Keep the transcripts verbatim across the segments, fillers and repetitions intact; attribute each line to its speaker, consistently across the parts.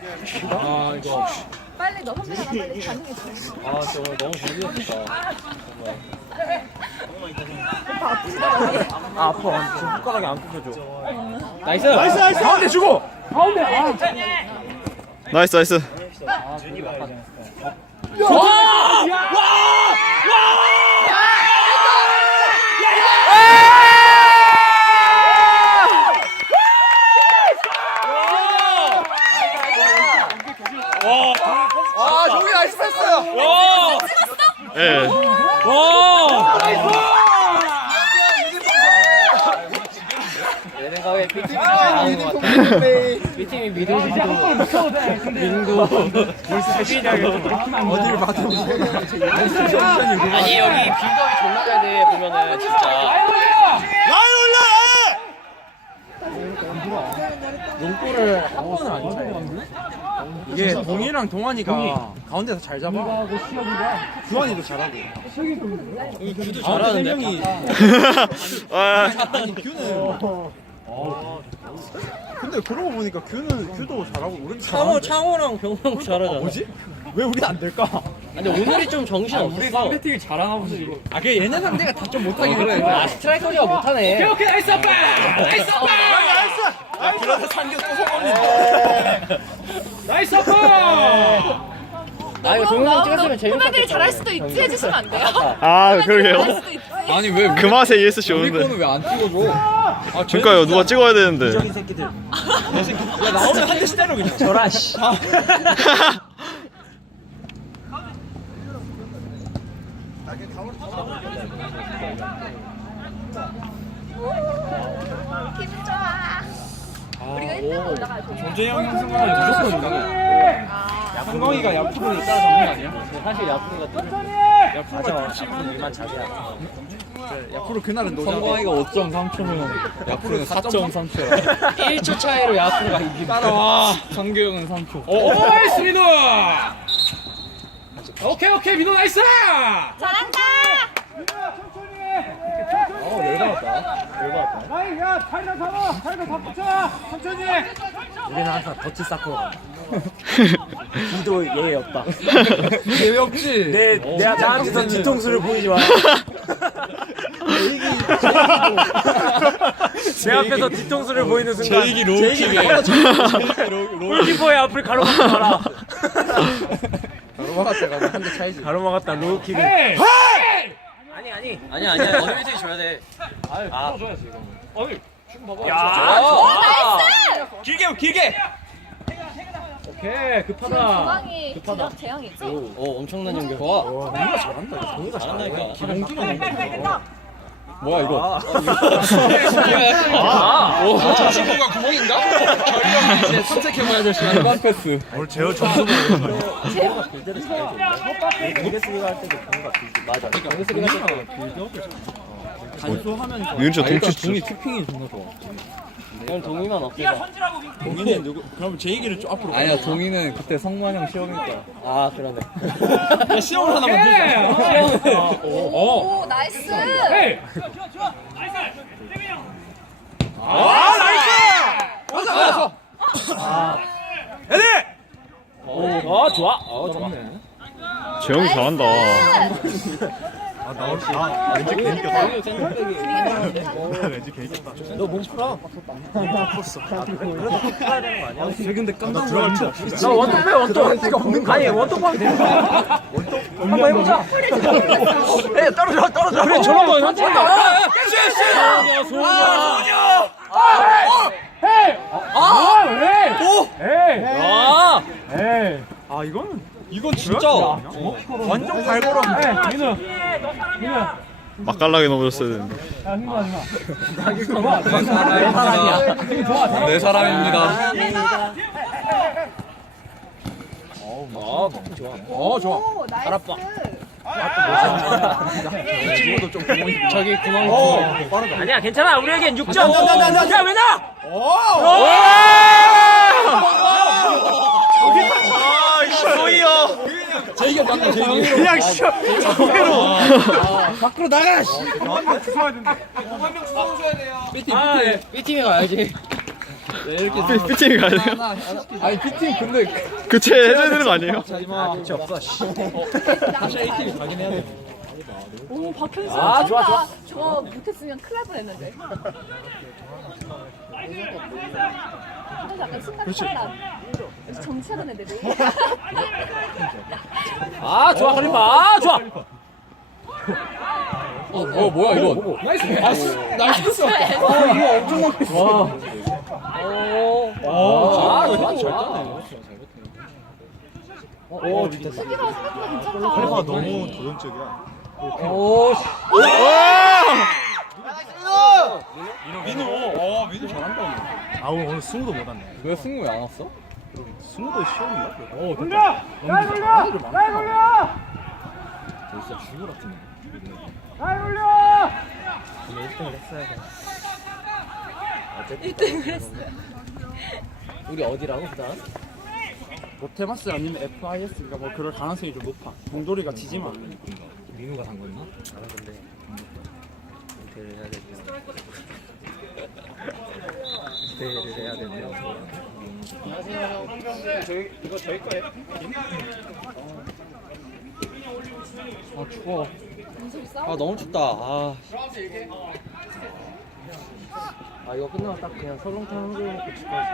Speaker 1: 아 이거
Speaker 2: 빨리 너 선배가 빨리 반응해줘.
Speaker 1: 아 저거 너무 재밌었다.
Speaker 2: 오빠 아프시다고.
Speaker 1: 아 아파. 지금 손가락이 안 굽혀져. 나이스.
Speaker 3: 나이스 나이스 가운데 주고
Speaker 1: 가운데. 아.
Speaker 4: 나이스 나이스.
Speaker 1: 아 저기 아까
Speaker 3: 와! 와! 와, 저기 나이스 패스야. 와!
Speaker 4: 예.
Speaker 1: 와! 내 생각에 B팀이 잘하는 것 같아. B팀이 미도 민도
Speaker 3: 어디를 봐도
Speaker 1: 아니 여기 빌드업이 존나 잘 돼 보면은 진짜
Speaker 3: 라인 올라!
Speaker 1: 용골을 한 번은 안 차요.
Speaker 3: 이게 동이랑 동환이가 가운데서 잘 잡아. 주환이도 잘하고.
Speaker 1: 규도
Speaker 3: 가운데 세
Speaker 1: 잘하는데.
Speaker 3: 명이.
Speaker 4: 아,
Speaker 3: 아니 규는. 근데 그러고 보니까 규는 규도 잘하고 우리
Speaker 1: 창호 창호랑 병성 잘하잖아.
Speaker 3: 뭐지? 왜 우리 안 될까?
Speaker 1: 근데 오늘이 좀 정신 없어.
Speaker 3: 상대팀이 잘하나 보지. 아, 그 얘네 상대가 다 좀 못하긴 그래.
Speaker 1: 아 스트라이커가 못하네. 오케이 오케이 나이스 아빠. 나이스 아빠.
Speaker 3: 아, 그러다 상규 또 성공이다.
Speaker 1: 나이스 아빠. 아 이거 동영상 찍었으면 재밌었겠다.
Speaker 2: 후배들이 잘할 수도 있지 해주시면 안 돼요?
Speaker 4: 아 그러게요.
Speaker 2: 잘할 수도 있지.
Speaker 3: 아니 왜
Speaker 4: 그 맛에 이에스씨 오는데.
Speaker 3: 왜 안 찍어줘? 아,
Speaker 4: 그러니까요. 누가 찍어야 되는데.
Speaker 3: 새끼들. 야 나오면 한 대씩 때려 그냥.
Speaker 1: 저라 씨.
Speaker 2: 기분 좋아. 우리가 일 등 올라가야 돼.
Speaker 3: 조재영 형승은 무조건 이겨. 성광이가 야프를 따라잡는 거 아니야?
Speaker 1: 사실 야프가 뜨는.
Speaker 3: 야프가
Speaker 1: 일만 자세하.
Speaker 3: 야프를 그날은 노
Speaker 1: 성광이가 오 점 삼 초면
Speaker 3: 야프는 사 점 삼 초야.
Speaker 1: 일 초 차이로 야프가 이기고.
Speaker 3: 따라와. 상규 형은 삼 초.
Speaker 5: 오, 나이스 민호! 오케이 오케이 민호 나이스!
Speaker 2: 잘한다.
Speaker 3: 어 열받았다.
Speaker 1: 우리는 항상 더치 쌓고. 기도 예의 없다.
Speaker 3: 예외 없지.
Speaker 1: 내 내가 나한테서 뒤통수를 보이지 마. 내 앞에서 뒤통수를 보이는 순간
Speaker 3: 제이기 로우킥에.
Speaker 1: 골키퍼의 앞을 가로막지 마라.
Speaker 3: 가로막았다가 한 대 차이지.
Speaker 1: 가로막았다 로우킥을.
Speaker 5: 헤이!
Speaker 1: 아니 아니 아니 아니야. 어느 일이 줘야 돼. 아
Speaker 5: 줘야지 이거. 아니 지금 봐봐.
Speaker 1: 야,
Speaker 2: 나이스.
Speaker 3: 길게 길게.
Speaker 5: 오케이
Speaker 2: 지금
Speaker 5: 급하다.
Speaker 2: 중앙이 기적 재영이지?
Speaker 1: 오 엄청난 연결. 좋아.
Speaker 3: 동이가 잘한다. 동이가
Speaker 1: 잘한다니까.
Speaker 3: 기본기만 뭐야 이거?
Speaker 1: 아.
Speaker 3: 오, 저 친구가 구멍인가? 저희가 이제 탐색해봐야죠. 일반 패스.
Speaker 4: 오늘 제어 점수
Speaker 1: 빌드를 잘해. 공개수비가 할 때도 뭔가 빌드 맞아. 공개수비가 할 때도
Speaker 3: 간소하면서.
Speaker 4: 윤철
Speaker 3: 아, 일단
Speaker 4: 동치
Speaker 3: 동이 킥핑이 존나 좋아.
Speaker 1: 그냥 동이만 어깨가.
Speaker 3: 동이는 누구? 그럼 제 얘기를 좀 앞으로. 아니야 동이는 그때 성만형 시험이니까.
Speaker 1: 아 그러네.
Speaker 3: 시험을 하나만 들자.
Speaker 2: 오, 나이스.
Speaker 5: 헤이!
Speaker 3: 아 나이스! 맞아 맞아. 애들.
Speaker 1: 어 좋아. 어 좋아.
Speaker 4: 재영이 잘한다.
Speaker 1: 왠지 개인겼다.
Speaker 4: 왠지 개이겠다.
Speaker 1: 너몸 풀어.
Speaker 3: 쟤 근데 깜짝 들어갈 줄 없어.
Speaker 1: 나 원톱 빼 원톱. 내가 없는 거 아니 원톱 하면 되는 거야. 원톱 한번 해보자. 에 떨어져 떨어져. 그래 저런 거 천천히. 소녀 소녀.
Speaker 5: 아 왜?
Speaker 1: 오.
Speaker 5: 헤이!
Speaker 1: 아.
Speaker 5: 헤이!
Speaker 3: 아 이거는 이건 진짜 완전 발걸음.
Speaker 5: 헤이! 민호! 민호!
Speaker 4: 맛깔나게 넘어졌어야 되는데.
Speaker 5: 야 민호아 민호아.
Speaker 3: 내 사람입니다. 내 사람입니다.
Speaker 1: 어 너무 좋아.
Speaker 3: 어 좋아.
Speaker 2: 오, 나이스.
Speaker 3: 친구도 좀 구멍이.
Speaker 1: 저기 구멍.
Speaker 3: 어 빠르다.
Speaker 1: 아니야 괜찮아 우리에겐 육 점. 야 왜냐?
Speaker 3: 오.
Speaker 4: 소이요.
Speaker 3: 제이가 맞다 제이.
Speaker 4: 그냥 쉬어.
Speaker 3: 밖으로 나가.
Speaker 5: 한명 주워야 된다.
Speaker 3: 한명 주워 줘야 돼요.
Speaker 1: 아 예. B 팀에 가야지.
Speaker 4: 피- 피팅이 가야 돼요?
Speaker 3: 아니 피팅 근데
Speaker 4: 교체 해줘야 되는 거 아니에요?
Speaker 3: 아 교체 없어 씨. 다시 에이팀이 가긴 해야 돼.
Speaker 2: 오 박현수
Speaker 1: 아, 좋아, 좋아.
Speaker 2: 저 못했으면 큰일 날 뻔했는데. 그래서 약간 순간 빨라. 정치하던 애들이.
Speaker 1: 아 좋아 걸림파 아 좋아
Speaker 3: 어, 어 뭐야 이거? 나이스. 나이스. 아 이거 엄청 높이. 와.
Speaker 1: 아,
Speaker 3: 잘
Speaker 1: 좋아,
Speaker 3: 잘
Speaker 1: 좋아.
Speaker 3: 떴네.
Speaker 1: 오 밑에
Speaker 2: 수비가 생각보다 괜찮다.
Speaker 6: 칼리파가 너무 도전적이야.
Speaker 1: 오 씨.
Speaker 3: 민우. 어 민우 잘한다.
Speaker 6: 아 오늘, 오늘 승우도 못 왔네.
Speaker 3: 왜 승우에 안 왔어?
Speaker 6: 승우도 시험인가?
Speaker 3: 어
Speaker 5: 돌려! 날 돌려! 날 돌려!
Speaker 3: 진짜 죽을 같은.
Speaker 5: 날 돌려!
Speaker 2: 일 등을 했어요.
Speaker 1: 우리 어디라고 그다음?
Speaker 3: 롯데마스 아니면 에프아이에스가 뭐 그럴 가능성이 좀 높아. 동돌이가 지지만.
Speaker 1: 민우가 산 거였나? 나는 근데 은퇴를 해야 되냐 은퇴를 해야 되냐
Speaker 3: 아 추워.
Speaker 2: 민석이
Speaker 1: 아
Speaker 2: 싸워.
Speaker 1: 너무 춥다 아. 아 이거 끝나면 딱 그냥 설렁탕 한 그릇 먹고 집 가서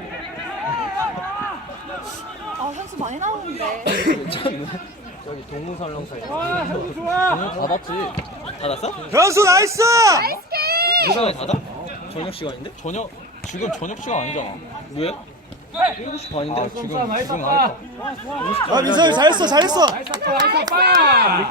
Speaker 2: 아 현수 많이 나오는데.
Speaker 1: 괜찮네 저기 동문설렁탕
Speaker 5: 와, 현수 좋아!
Speaker 1: 닫았지? 닫았어?
Speaker 6: 현수 나이스!
Speaker 1: 이 시간에 닫아? 저녁 시간인데?
Speaker 3: 저녁 지금 저녁 시간 아니잖아.
Speaker 1: 왜? 일곱 시 반인데?
Speaker 3: 아, 지금
Speaker 5: 쏴, 나이스
Speaker 3: 지금
Speaker 5: 쏴.
Speaker 3: 하겠다.
Speaker 6: 아 민석이 잘했어 잘했어.
Speaker 5: 나이스 아빠, 나이스 아빠!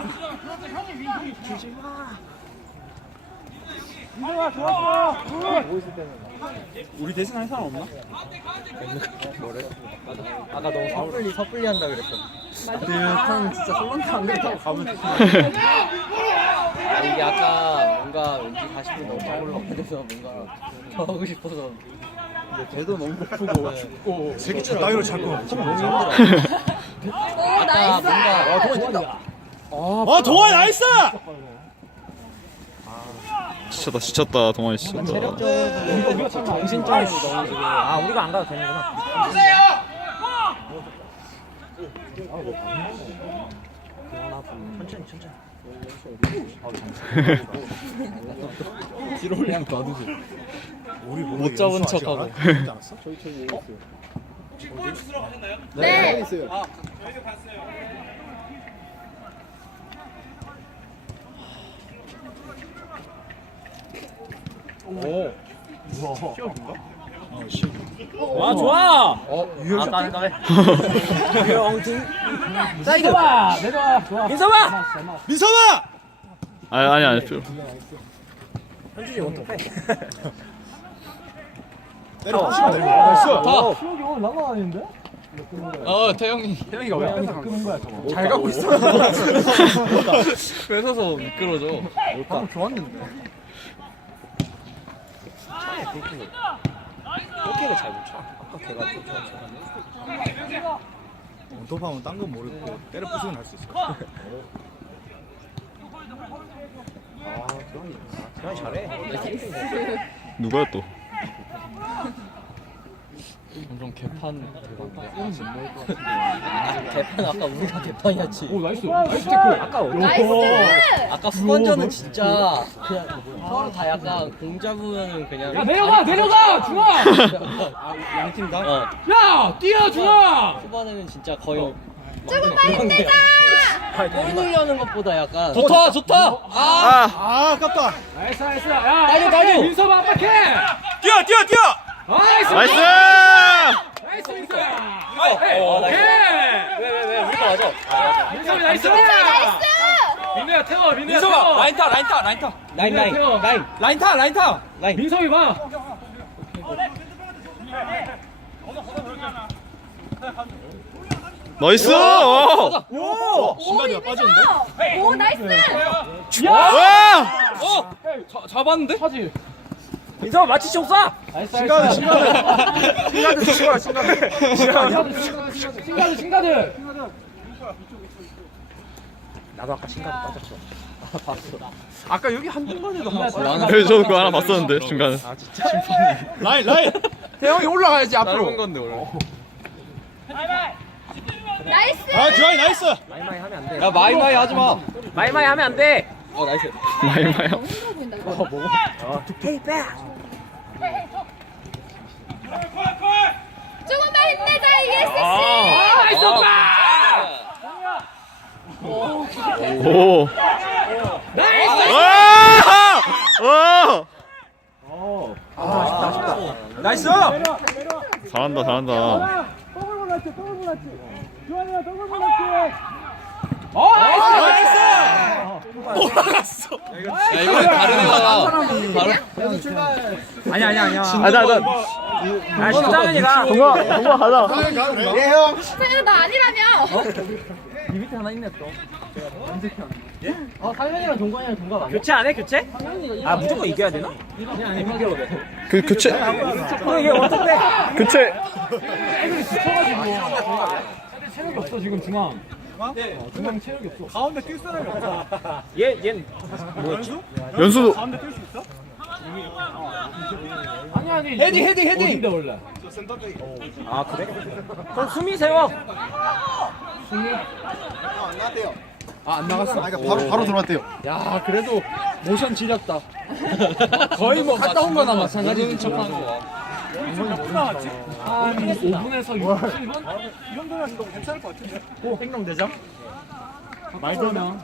Speaker 5: 민석아, 좋았어! 굿!
Speaker 3: 우리 대신 할 사람 없나?
Speaker 1: 뭐래? 아까 너무 섣불리 섣불리 한다 그랬어
Speaker 3: 한 진짜 설렁탕 한 그릇 하고 가면 돼.
Speaker 1: 아, 이게 아까 뭔가 왠지 사십 분 너무 올라가야 돼서 뭔가 더 하고 싶어서
Speaker 3: 근데 배도 너무 고프고 춥고.
Speaker 6: 새끼 저 따위로 자꾸.
Speaker 1: 너무 힘들어
Speaker 2: 오
Speaker 1: 아까
Speaker 2: 나이스.
Speaker 1: 뭔가
Speaker 3: 동원이 된다.
Speaker 6: 어 동원 나이스!
Speaker 4: 지쳤다 지쳤다 동환이 지쳤다.
Speaker 1: 체력적으로도 정신적으로도 너무 지금
Speaker 5: 아, 우리가 안 가도 되는구나.
Speaker 1: 천천히 천천히
Speaker 3: 뒤로 올리면 놔두지.
Speaker 6: 우리
Speaker 3: 못 잡은 척하고.
Speaker 2: 네.
Speaker 1: 와 좋아 아 까네 까네
Speaker 5: 민석아! 내려와! 좋아.
Speaker 1: 민서봐
Speaker 6: 민석아!
Speaker 4: 아니 아니 아니 필요.
Speaker 1: 현준이 원톱해
Speaker 6: 때려 치면 되고. 나이스.
Speaker 5: 수혁이 오늘 날아다니는데?
Speaker 3: 어 태영이.
Speaker 1: 태영이가 왜 항상
Speaker 5: 끄는 거야, 저거.
Speaker 3: 잘 가고 있어.
Speaker 1: 뺏어서 미끄러져
Speaker 3: 방금 좋았는데.
Speaker 1: 꽃게를 잘 못 쳐. 아까 걔가 좀 좋았어
Speaker 6: 원톱하면 딴 건 모르고 때려 부수는 할 수 있어.
Speaker 1: 아 태영이 아, 태영이 잘해
Speaker 4: 누가야 또?
Speaker 3: 엄청 개판 그건데.
Speaker 1: 아, 개판 아까 우리가 개판이었지
Speaker 5: 오, 나이스. 나이스 태클.
Speaker 1: 아까
Speaker 2: 나이스.
Speaker 1: 아까 후반전은 진짜 그냥 서로 다 약간 공 잡으면은 그냥
Speaker 5: 야, 내려가! 내려가! 중아!
Speaker 3: 양팀 다.
Speaker 1: 어
Speaker 5: 야! 뛰어, 중아!
Speaker 1: 후반에는 진짜 거의
Speaker 2: 조금 빨리 뛰자.
Speaker 1: 골 넣으려는 것보다 약간
Speaker 3: 좋다 좋다. 아.
Speaker 4: 아
Speaker 6: 아 아깝다.
Speaker 5: 나이스, 나이스. 야,
Speaker 1: 따줘,
Speaker 5: 압박해.
Speaker 1: 따줘.
Speaker 5: 민섭아, 압박해!
Speaker 6: 뛰어 뛰어 뛰어.
Speaker 5: 나이스!
Speaker 4: 나이스.
Speaker 5: 나이스, 민섭아!
Speaker 1: 어,
Speaker 5: 오케이!
Speaker 1: 왜왜왜 우리가 맞아
Speaker 5: 민섭이 나이스!
Speaker 2: 나이스.
Speaker 5: 민우야, 태워, 민우야,
Speaker 3: 민서가
Speaker 5: 태워!
Speaker 3: 라인 타 라인 타 라인 타.
Speaker 1: 라인 라인
Speaker 5: 태워.
Speaker 1: 라인
Speaker 3: 라인 타 라인 타.
Speaker 1: 라인
Speaker 5: 민섭이 봐!
Speaker 4: 나이스. 어.
Speaker 2: 오
Speaker 6: 신발이가 빠졌는데?
Speaker 2: 오 나이스.
Speaker 4: 와.
Speaker 3: 어. 자, 잡았는데?
Speaker 5: 하지.
Speaker 1: 민서 마치시 없어
Speaker 5: 나이스,
Speaker 6: 신가드
Speaker 5: 나이스.
Speaker 6: 신가드.
Speaker 3: 신가드 친구야 신가드.
Speaker 5: 신가드, 신가드, 신가드.
Speaker 1: 나도 아까 신가도 빠졌어
Speaker 3: 아까 여기 한 번만에도 봤어.
Speaker 4: 그래서 저도 그거 하나 봤었는데 중간에.
Speaker 6: 라인 라인.
Speaker 3: 태영이 올라가야지 앞으로.
Speaker 4: 짧은 건데 원래.
Speaker 2: 나이스.
Speaker 6: 아 주환이 나이스.
Speaker 3: 야 마이마이 하지 마.
Speaker 1: 마이마이 하면 안 돼.
Speaker 3: 어 나이스.
Speaker 4: 마이마요.
Speaker 2: 너무 좋아 보인다. 이거. 조금만 힘내자 이에스씨.
Speaker 1: 나이스 오빠.
Speaker 4: 오.
Speaker 1: 나이스.
Speaker 4: 와! 와!
Speaker 3: 나이스.
Speaker 4: 잘한다 잘한다.
Speaker 3: 어 나이스.
Speaker 1: 올라갔어.
Speaker 3: 야 이번엔 다른 애가 바로. 아니 아니 아니야.
Speaker 4: 아나 나.
Speaker 1: 아 신장현이가.
Speaker 4: 동아 동아 가자.
Speaker 2: 상현아 나 아니라며.
Speaker 3: 이 밑에 하나 있네 또.
Speaker 1: 교체 안 해 교체? 아 무조건 이겨야 되나?
Speaker 4: 그 교체.
Speaker 1: 너 이게 어떻게?
Speaker 4: 교체.
Speaker 5: 체력이 없어 지금 중앙. 중앙 체력이 없어.
Speaker 6: 가운데 뛸 사람이 없어.
Speaker 1: 얘얘
Speaker 4: 연수도.
Speaker 6: 가운데 뛸 수 있어?
Speaker 5: 아니 아니.
Speaker 3: 헤딩 헤딩 헤딩.
Speaker 5: 어딘데 원래?
Speaker 1: 아 그래? 그럼 수미 세워.
Speaker 3: 아 안 나갔어.
Speaker 6: 아 그러니까 바로 바로 들어왔대요.
Speaker 3: 야 그래도 모션 지렸다. 거의 뭐 갔다 온 거나 마찬가지 척하는 거.
Speaker 5: 한 오 분에서 육, 칠 분?
Speaker 6: 이 정도면 너무 괜찮을 것 같은데.
Speaker 3: 행동대장?
Speaker 5: 말 되면.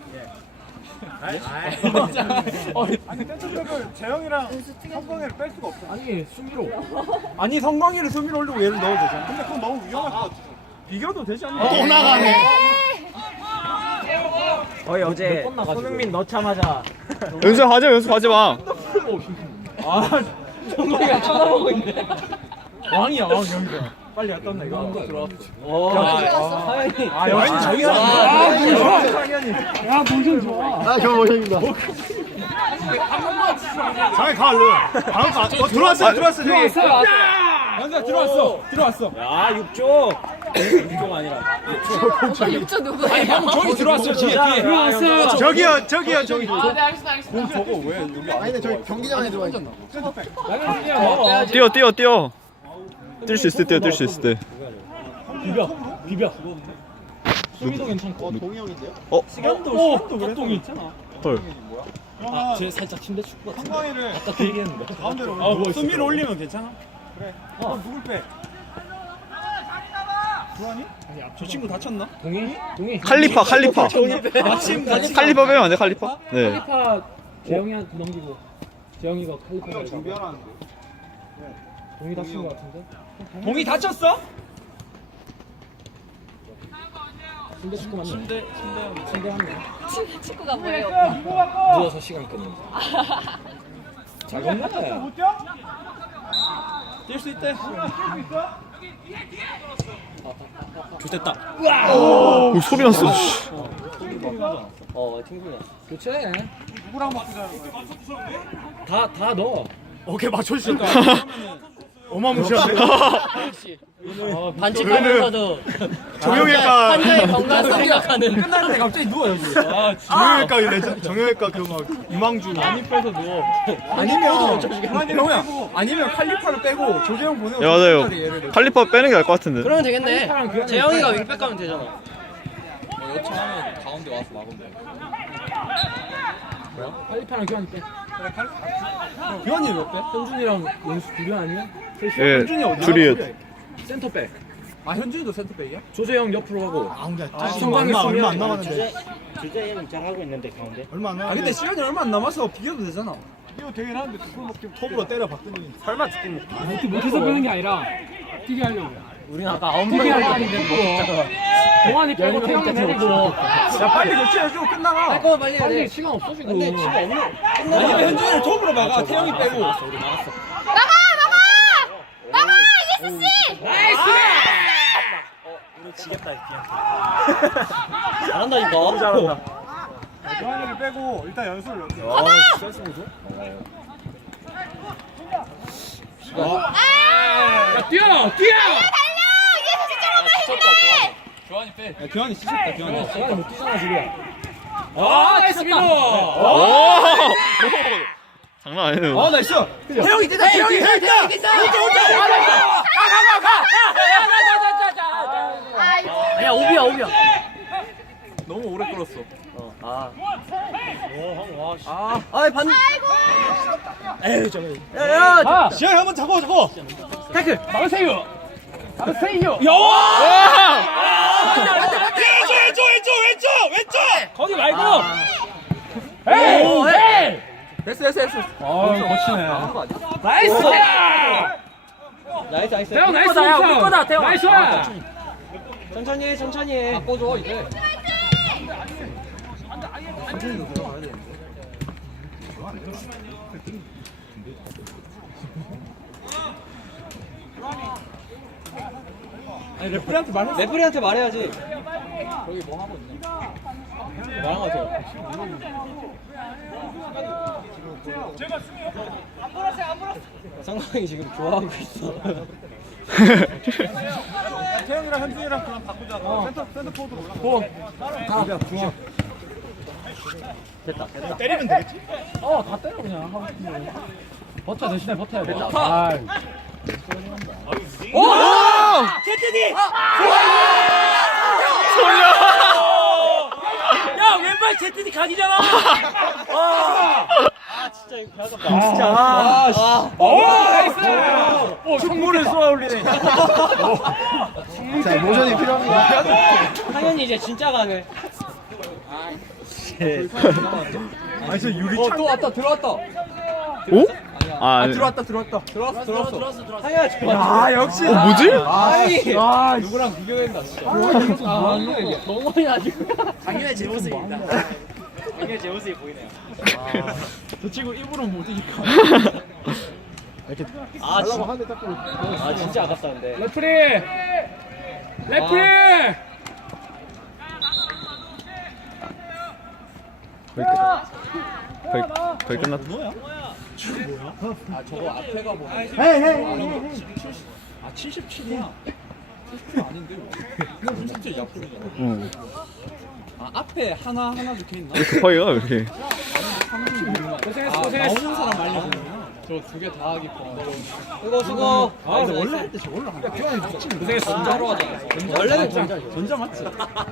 Speaker 6: 아니 센터백을 재영이랑 성광이를 뺄 수가 없어.
Speaker 5: 아니 수미로.
Speaker 3: 아니 성광이를 수미로 올리고 얘를 넣어도 되잖아.
Speaker 6: 근데 그건 너무 위험할 것 같아.
Speaker 3: 비교도 되지 않나?
Speaker 6: 또 나가네.
Speaker 1: 거의 어제 손흥민 넣자마자
Speaker 4: 연습하지 마 연습하지 마.
Speaker 3: 아 성광이가 쳐다보고 있네. 왕이야 왕 여기가. 빨리 갔다 온다 이거. 들어왔어.
Speaker 2: 들어갔어.
Speaker 1: 하연이.
Speaker 3: 아 역시 저기서. 아 모션 상현이.
Speaker 5: 야 모션 좋아.
Speaker 6: 아 저 모션입니다. 장애 가 얼른. 바로 가. 어 들어왔어 들어왔어 저기.
Speaker 3: 연수야 들어왔어 들어왔어.
Speaker 1: 야 육조. 육조가 아니라.
Speaker 2: 육조 누구야?
Speaker 3: 아니 방금 저기 들어왔어 뒤에 뒤에.
Speaker 5: 들어왔어.
Speaker 6: 저기요 저기요 저기.
Speaker 2: 아, 네 알겠어 알겠어.
Speaker 3: 저거 왜 여기 안
Speaker 6: 아니 근데 저기 경기장에 들어와 있잖아.
Speaker 4: 뛰어 뛰어 뛰어. 뛸 수 있을 때 뛸 수 있을 때.
Speaker 5: 비벼 비벼. 수미도 괜찮고.
Speaker 6: 동이 형인데요?
Speaker 3: 시간도
Speaker 5: 오
Speaker 3: 시간도 그래.
Speaker 5: 똥이 있잖아.
Speaker 4: 헐.
Speaker 5: 아, 쟤 살짝 침대 축구 같은데.
Speaker 6: 성광이를
Speaker 5: 아까 그 얘기했는데.
Speaker 6: 가운데로
Speaker 5: 아, 뭐
Speaker 3: 수미를 올리면 괜찮아?
Speaker 6: 그래. 어 누굴 빼? 주환이?
Speaker 3: 저 친구 다쳤나?
Speaker 5: 동이? 동이.
Speaker 4: 칼리파 칼리파.
Speaker 3: 아침 같이
Speaker 4: 칼리파 빼면 안 돼 칼리파? 네.
Speaker 5: 칼리파 재영이한테 넘기고 재영이가 칼리파
Speaker 6: 준비하라는데.
Speaker 5: 동이 다친 거 같은데.
Speaker 3: 동이 다쳤어?
Speaker 5: 침대 축구 맞네. 침대 침대 침대 한 명.
Speaker 2: 축구가 뭐예요?
Speaker 5: 누워서 시간 끄는 거. 작은 거야.
Speaker 6: 못 뛰어?
Speaker 3: 뛸 수 있대. 좋됐다.
Speaker 4: 오 소리 났어. 씨.
Speaker 5: 어 팅구야. 교체.
Speaker 6: 누구랑 맞추자.
Speaker 5: 다다 넣어.
Speaker 6: 오케이 맞춰주셨다. 어마무시한데.
Speaker 5: 반칙하면서도
Speaker 6: 정형외과
Speaker 5: 건강 생각하는.
Speaker 3: 끝났는데 갑자기 누워 여기. 아
Speaker 6: 정형외과 레전 정형외과 그 막 유망주.
Speaker 5: 많이 빼서 누워.
Speaker 3: 아니면 형우야 아니면 칼리파를 빼고 조재영 보내고
Speaker 4: 야 맞아요.
Speaker 3: 차라리 얘를
Speaker 4: 칼리파 빼는 게 나을 것 같은데.
Speaker 5: 그러면 되겠네. 재영이가 윙백 가면 되잖아.
Speaker 3: 요청하면 가운데 와서 막으면 돼.
Speaker 5: 뭐야? 칼리파랑 교환 빼.
Speaker 3: 규환이 몇 배?
Speaker 5: 현준이랑 연수 둘이 아니야?
Speaker 4: 예.
Speaker 3: 현준이 어디야?
Speaker 4: 둘이.
Speaker 5: 센터백.
Speaker 3: 아 현준이도 센터백이야?
Speaker 5: 조재영 옆으로 가고.
Speaker 6: 아 근데
Speaker 3: 아,
Speaker 6: 지금 얼마 얼마 안
Speaker 5: 쓰면-
Speaker 6: 남았는데.
Speaker 7: 주제는 잘하고 있는데 가운데
Speaker 6: 얼마 안
Speaker 3: 아
Speaker 6: 남았는데.
Speaker 3: 근데 시간이 얼마 안 남아서 비교도 되잖아.
Speaker 6: 이거 되긴 하는데 그걸 막 톱으로 때려 박더니.
Speaker 1: 설마 죽기 못.
Speaker 5: 못해 못해서 그런 게 아니라 뛰게 하려고.
Speaker 1: 우리는 아까 아홉
Speaker 5: 뛰게
Speaker 1: 명이
Speaker 5: 하려고 했는데 동환이 빼고 태영이 내리고.
Speaker 3: 야 빨리 교체해주고 끝나가.
Speaker 5: 거 빨리 해야 돼. 시간 없어 지금. 근데 시간 없는.
Speaker 3: 아니면 현준이를 톱으로 막아. 태영이 빼고.
Speaker 2: 나가 나가 나가 이에스씨.
Speaker 5: 나이스!
Speaker 1: 우리 지겠다 그냥.
Speaker 5: 잘한다니까.
Speaker 1: 너무 잘한다.
Speaker 6: 주환이를 빼고 일단 연수를 넣게.
Speaker 1: 와 센스 보죠.
Speaker 5: 야 뛰어 뛰어.
Speaker 2: 달려 이에스씨 조금만 힘내.
Speaker 3: 야 규환이 씻었다 규환이.
Speaker 5: 시간이 못 뛰잖아 지금. 아, 나이스 민호.
Speaker 4: 오! 장난 아니네요.
Speaker 3: 아 나이스.
Speaker 1: 태영이 됐다. 태영이 됐다.
Speaker 2: 됐다.
Speaker 1: 아니야 오비야 오비야.
Speaker 3: 너무 오래 끌었어.
Speaker 1: 아, 아 반. 에이 저거. 야야.
Speaker 5: 아,
Speaker 3: 지현 한번 잡아 잡아.
Speaker 1: 태클.
Speaker 5: 막으세요. 막으세요.
Speaker 3: 왼쪽 왼쪽 왼쪽 왼쪽 왼쪽.
Speaker 5: 거기 말고. 에이,
Speaker 1: 오,
Speaker 5: 에이.
Speaker 1: 됐어 됐어 됐어.
Speaker 5: 아, 거치네. 나이스.
Speaker 1: 나이스 나이스.
Speaker 5: 태영 나이스.
Speaker 1: 거다, 야, 우리 거다, 태영.
Speaker 5: 나이스.
Speaker 1: 천천히 해 천천히 해. 바꿔줘 이제.
Speaker 3: 아니 레프리한테 말했어.
Speaker 1: 레프리한테 말해야지. 거기 뭐 하고 있냐? 말한 거 같아요. 상황이 지금 좋아하고 있어.
Speaker 6: 태영이랑 현준이랑 그냥 바꾸자. 센터 센터 포드로 올라가.
Speaker 1: 됐다 됐다.
Speaker 6: 때리면 되겠지?
Speaker 5: 어, 다 때려 그냥 하고 싶은 거. 버텨 대신에 버텨야 돼.
Speaker 1: 됐다.
Speaker 5: 아,
Speaker 1: 오!
Speaker 3: 캐티디.
Speaker 1: 야 왼발 제트디 각이잖아. 아 진짜 이거 배아깝다. 진짜. 아, 아,
Speaker 5: 오, 나이스. 오,
Speaker 3: 충무를 쏘아 올리네.
Speaker 6: 자 모션이 필요합니다.
Speaker 1: 당연히 이제 진짜 가네.
Speaker 6: 아니 저 유리
Speaker 1: 어 또 왔다 들어왔다.
Speaker 4: 오? 아, 아니.
Speaker 3: 들어왔다 들어왔다.
Speaker 1: 들어왔어 들어왔어 들어왔어 들어왔어. 당연히 좋아.
Speaker 3: 아 역시.
Speaker 4: 어, 뭐지?
Speaker 1: 아이
Speaker 3: 아
Speaker 1: 누구랑 비교했나 진짜. 너무 많이 나지고. 당연히 제 모습입니다. 당연히 제 모습이 보이네요.
Speaker 3: 저 친구 입으로 못 이기니까.
Speaker 1: 아 진짜. 아 진짜 아깝다 근데.
Speaker 5: 레프리. 레프리.
Speaker 4: 거의, 거의 끝났다.
Speaker 1: 아 저거 앞에가 뭐.
Speaker 3: 아 칠십칠이야. 아닌데 왜? 이거 진짜 약불이잖아.
Speaker 4: 응.
Speaker 3: 아 앞에 하나 하나 적혀 있나?
Speaker 4: 이렇게 거의가 왜 이렇게.
Speaker 5: 고생했어,
Speaker 3: 아,
Speaker 5: 고생했어.
Speaker 3: 나오는 사람 말려보면 저 두 개 다 하기 뻔.
Speaker 1: 수고 수고.
Speaker 3: 아 근데 원래 할 때 저걸로 하는 거야.
Speaker 5: 고생했어.
Speaker 3: 전자로 하잖아.
Speaker 1: 원래는 전자.
Speaker 3: 전자 맞지?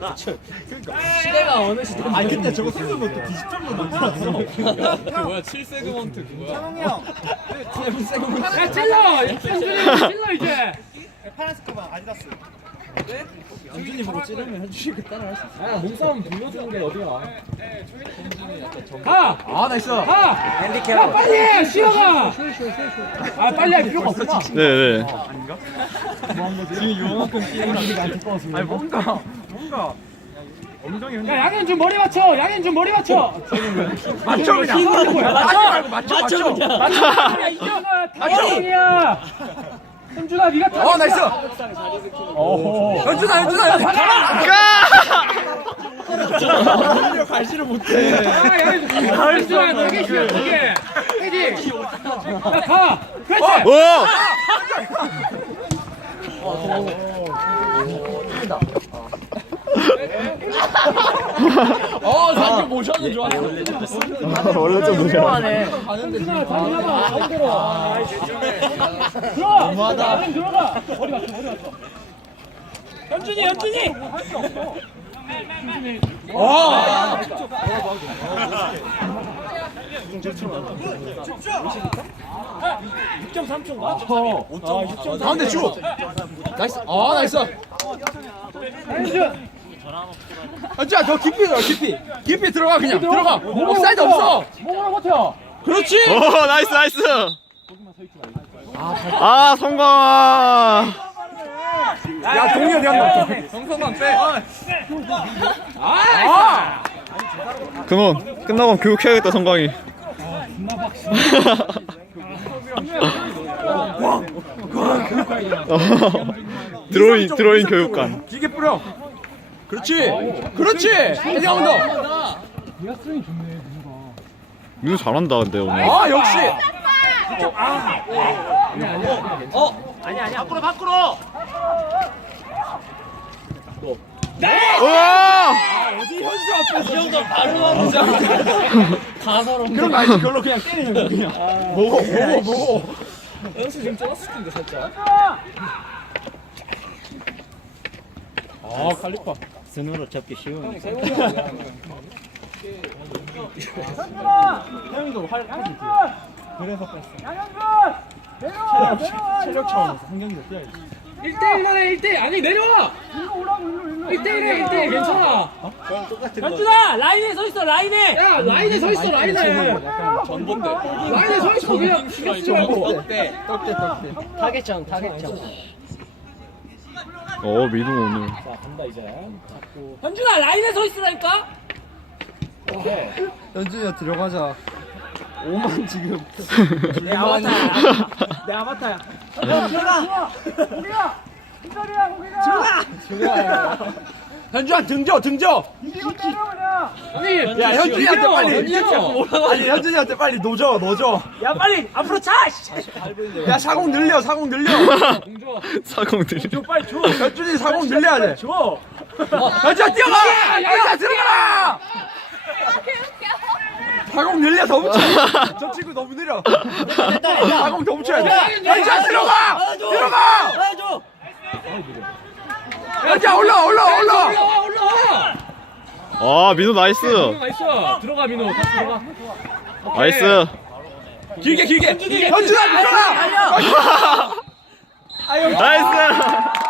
Speaker 1: 시대가 어느 시대?
Speaker 6: 아니 그때 저거 쓰는 것도 디지털로 만들었어.
Speaker 3: 그 뭐야 칠 세그먼트 그거야.
Speaker 6: 형이 형.
Speaker 5: 야, 찔러. 현준이 찔러 이제.
Speaker 6: 파란색 가방 아디다스.
Speaker 3: 현준이 보고 찌르면 현준이가 따라 할 수 있어.
Speaker 5: 아, 몸싸움 불러주는 게 어디야?
Speaker 3: 현준이 약간 정.
Speaker 5: 가.
Speaker 3: 아 나이스.
Speaker 5: 가.
Speaker 1: 핸디캡.
Speaker 5: 가 빨리 해. 쉬어가. 아, 빨리 할 필요가 없구나.
Speaker 4: 네네.
Speaker 3: 지금 요만큼 뛰는 게 나한테 꺼서. 아니 뭔가 뭔가 엉덩이
Speaker 5: 야, 양현준 머리 맞춰. 양현준 머리 맞춰.
Speaker 3: 맞춰 그냥.
Speaker 5: 힘으로 거야.
Speaker 3: 맞춰 말고 맞춰 맞춰.
Speaker 5: 맞춰. 야, 이겨가 다정이야. 현준아, 네가 타.
Speaker 3: 어 나이스.
Speaker 5: 어허.
Speaker 3: 현준아 현준아 현준아.
Speaker 5: 가라.
Speaker 3: 갈지를 못해.
Speaker 5: 아, 현준아, 되게 쉬워, 되게. 헤디. 야, 가. 그렇지.
Speaker 4: 오!
Speaker 3: 어 사실 모션은 좋아.
Speaker 4: 원래 좀 무서워.
Speaker 5: 현준아, 잘 잡아. 가운데로. 들어와. 너무하다. 들어가. 머리 맞춰, 머리 맞춰. 현준이, 현준이.
Speaker 3: 어.
Speaker 5: 육 점 삼 초인가? 아, 육 점 삼 초.
Speaker 3: 가운데 주. 나이스. 어 나이스.
Speaker 5: 현준.
Speaker 3: 현준아 더 깊이 들어 깊이. 깊이 들어가 그냥 들어가. 옵사이드 없어.
Speaker 5: 몸으로 버텨.
Speaker 3: 그렇지.
Speaker 4: 오, 나이스, 나이스! 아, 성광아!
Speaker 3: 야 동현이 한다. 성성만 빼. 아.
Speaker 4: 그놈, 끝나고 교육해야겠다, 성광이. 드로잉, 드로잉 교육관.
Speaker 3: 기계 뿌려. 그렇지. 그렇지. 한번 더.
Speaker 5: 네가 스윙이 좋네, 민우가.
Speaker 4: 민우 잘한다, 근데 오늘.
Speaker 3: 아 역시.
Speaker 1: 어 아니 아니야. 밖으로 밖으로.
Speaker 4: 우와!
Speaker 3: 어디 현수? 앞에서 이 정도 바로 하는 가서로 그런 거 아니지. 그걸로 그냥 때리는 거 그냥. 뭐고 뭐고 뭐고.
Speaker 5: 연수 지금 쫄았을 텐데 살짝.
Speaker 3: 아 칼리파.
Speaker 7: 스누로 잡기 쉬운.
Speaker 3: 태영이도 활 하지. 그래서 뺐어. 체력, 체력 차원에서 한 경기도 뛰어야지.
Speaker 5: 일 대 일만 해, 일 대 일. 아니, 내려와! 일 대 일에 일 대 일 괜찮아. 현준아! 라인에 서 있어, 라인에! 야, 라인에 서 있어, 라인에!
Speaker 6: 전본데.
Speaker 5: 라인에 서 있어, 그냥 신경 쓰지 말고.
Speaker 1: 타겟점 타겟점.
Speaker 4: 어 민우 오늘
Speaker 5: 자, 간다, 이제. 현준아, 라인에 서 있으라니까?
Speaker 3: 현준이야 들어가자. 오만 지금.
Speaker 1: 내 아바타야. 내 아바타야.
Speaker 3: 현준아 등져 등져.
Speaker 5: 형님!
Speaker 3: 야 현준이한테 빨리.
Speaker 5: 현준이요!
Speaker 3: 아니 현준이한테 빨리 노져 노져.
Speaker 1: 야 빨리 앞으로 차. 씨.
Speaker 3: 야 사공 늘려 사공 늘려.
Speaker 4: 사공 들려.
Speaker 1: 빨리 줘.
Speaker 3: 현준이 사공 늘려야 돼.
Speaker 1: 줘.
Speaker 3: 현준아 뛰어가. 현준아 들어가라. 사공 늘려 더 붙여. 저 친구 너무 느려. 사공 더 붙여야 돼. 현준아 들어가. 들어가.
Speaker 1: 해줘.
Speaker 3: 현준아 올라 올라 올라.
Speaker 5: 올라와, 올라와!
Speaker 4: 아 민우 나이스.
Speaker 5: 나이스! 들어가, 민호. 다시 들어가.
Speaker 4: 나이스.
Speaker 3: 길게 길게. 현준아 들어가.
Speaker 4: 나이스.